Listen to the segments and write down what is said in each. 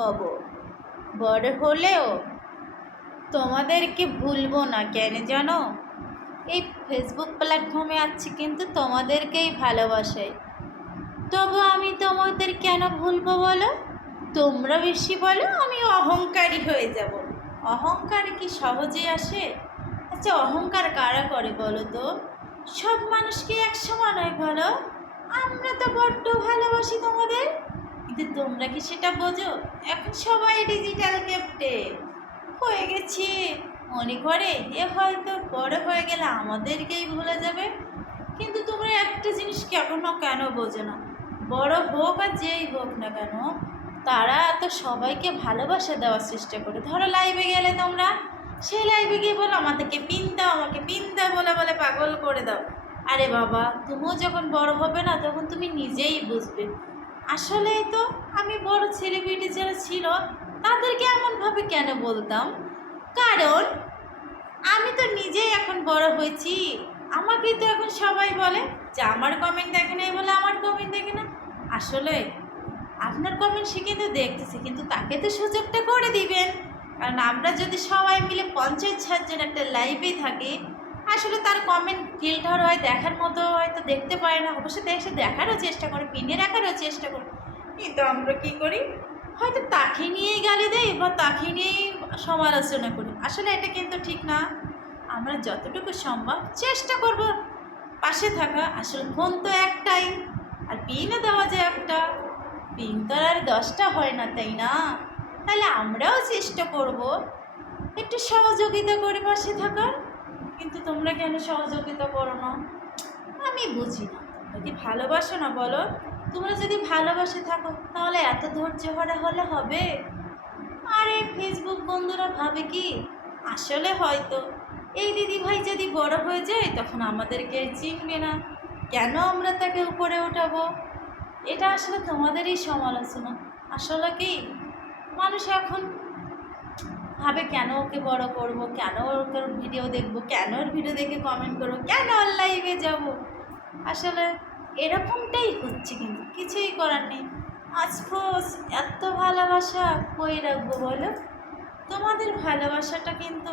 হব। বড় হলেও তোমাদেরকে ভুলবো না কেন জানো? এই ফেসবুক প্ল্যাটফর্মে আছি কিন্তু তোমাদেরকেই ভালোবাসাই তবু আমি তোমাদের কেন ভুলবো বলো? তোমরা বেশি বলো, আমি অহংকারী হয়ে যাব। অহংকার কি সহজে আসে? আচ্ছা অহংকার কারা করে বলো তো? সব মানুষকে এক সমান হয় বলো। আমরা তো বড্ড ভালোবাসি তোমাদের। কিন্তু তোমরা কি সেটা বোঝো? এখন সবাই ডিজিটাল ক্যাপ্টে হয়ে গেছি। মনে করে, এ হয়তো বড় হয়ে গেলে আমাদেরকেই ভুলে যাবে। কিন্তু তোমরা একটা জিনিস এখনও কেন বোঝো না? বড় হোক আর যেই হোক না কেন, তারা তো সবাইকে ভালোবাসা দেওয়ার চেষ্টা করে। ধরো লাইভে গেলে তোমরা, সেই লাইভে গিয়ে বলো, আমাদেরকে পিন দাও, আমাকে পিন দাও বলে বলে পাগল করে দাও। আরে বাবা, তুমিও যখন বড় হবে না, তখন তুমি নিজেই বুঝবে। আসলেই তো আমি বড় সেলিব্রিটি যারা ছিল, তাদেরকে এমনভাবে কেন বলতাম? কারণ আমি তো নিজেই এখন বড় হয়েছি। আমাকেই তো এখন সবাই বলে যে, আমার কমেন্ট দেখে নেই বলে আমার কমেন্ট দেখে না। আসলে আপনার কমেন্ট সে কিন্তু দেখতেছে, কিন্তু তাকে তো সুযোগটা করে দিবেন। কারণ আমরা যদি সবাই মিলে পঞ্চায়েত সাতজন একটা লাইভেই থাকি আসলে তার কমেন্ট ফিল্টার হয়, দেখার মতো হয়তো দেখতে পারে না। অবশ্যই দেখে দেখারও চেষ্টা করে, পিনে রাখারও চেষ্টা করে। কিন্তু আমরা কি করি? হয়তো তাকে নিয়েই গালি দেই বা তাকে নিয়েই সমালোচনা করি। আসলে এটা কিন্তু ঠিক না। আমরা যতটুকু সম্ভব চেষ্টা করব পাশে থাকা। আসলে ফোন তো একটাই, আর পিনও দেওয়া যায় একটা, পিন তো আর দশটা হয় না, তাই না? তাহলে আমরাও চেষ্টা করব একটু সহযোগিতা করে পাশে থাকার। কিন্তু তোমরা কেন সহযোগিতা করো না? আমি বুঝি না। কি ভালোবাসো না বলো? তোমরা যদি ভালোবাসে থাকো, তাহলে এত ধৈর্য হারা হলে হবে? আরে ফেসবুক বন্ধুরা ভাবে কি? আসলে হয়তো। এই দিদি ভাই যদি বড় হয়ে যায়, তখন আমাদেরকে চিনবে না। কেন আমরা তাকে উপরে উঠাবো? এটা আসলে তোমাদেরই সমালোচনা। আসলে কি? মানুষ এখন ভাবে কেন ওকে বড় করব? কেন ওর ভিডিও দেখব? কেন ওর ভিডিও দেখে কমেন্ট করব? কেন ওর লাইভে যাব? আসলে এরকমটাই হচ্ছে কিন্তু, কিছুই করার নেই। আজফোস এত ভালোবাসা কই রাখব বলো? তোমাদের ভালোবাসাটা কিন্তু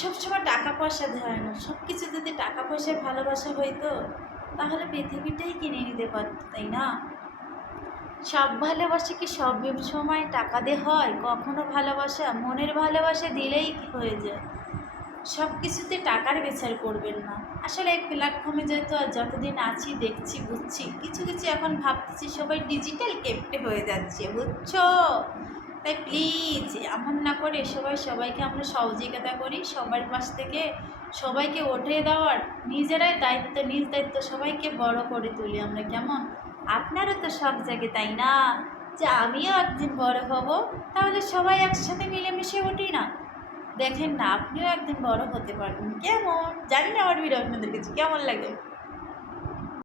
সবসময় টাকা পয়সা দেয় না। সব কিছু যদি টাকা পয়সায় ভালোবাসা হইতো, তাহলে পৃথিবীটাই কিনে নিতে পারতো, তাই না? সব ভালোবাসা কি সব সময় টাকা দিয়ে হয়? কখনো ভালোবাসা, মনের ভালোবাসা দিলেই কি হয়ে যায়? সব কিছুতে টাকার বিচার করবেন না। আসলে এই প্ল্যাটফর্মে যেহেতু আর যতদিন আছি, দেখছি, বুঝছি, কিছু কিছু এখন ভাবতেছি সবাই ডিজিটাল কেপ্টে হয়ে যাচ্ছে, বুঝছ? তাই প্লিজ এমন না করে সবাই সবাইকে আমরা সহযোগিতা করি, সবার পাশ থেকে সবাইকে উঠে দেওয়ার নিজেরাই দায়িত্ব, নিজ দায়িত্ব সবাইকে বড় করে তুলি আমরা, কেমন? আপনারও তো সব জায়গায় তাই না? যে আমিও একদিন বড় হব, তাহলে সবাই একসাথে মিলেমিশে উঠি না? দেখেন না, আপনিও একদিন বড় হতে পারবেন। কেমন? জানি না আমার ভিডিও আপনাদের কাছে কেমন লাগে।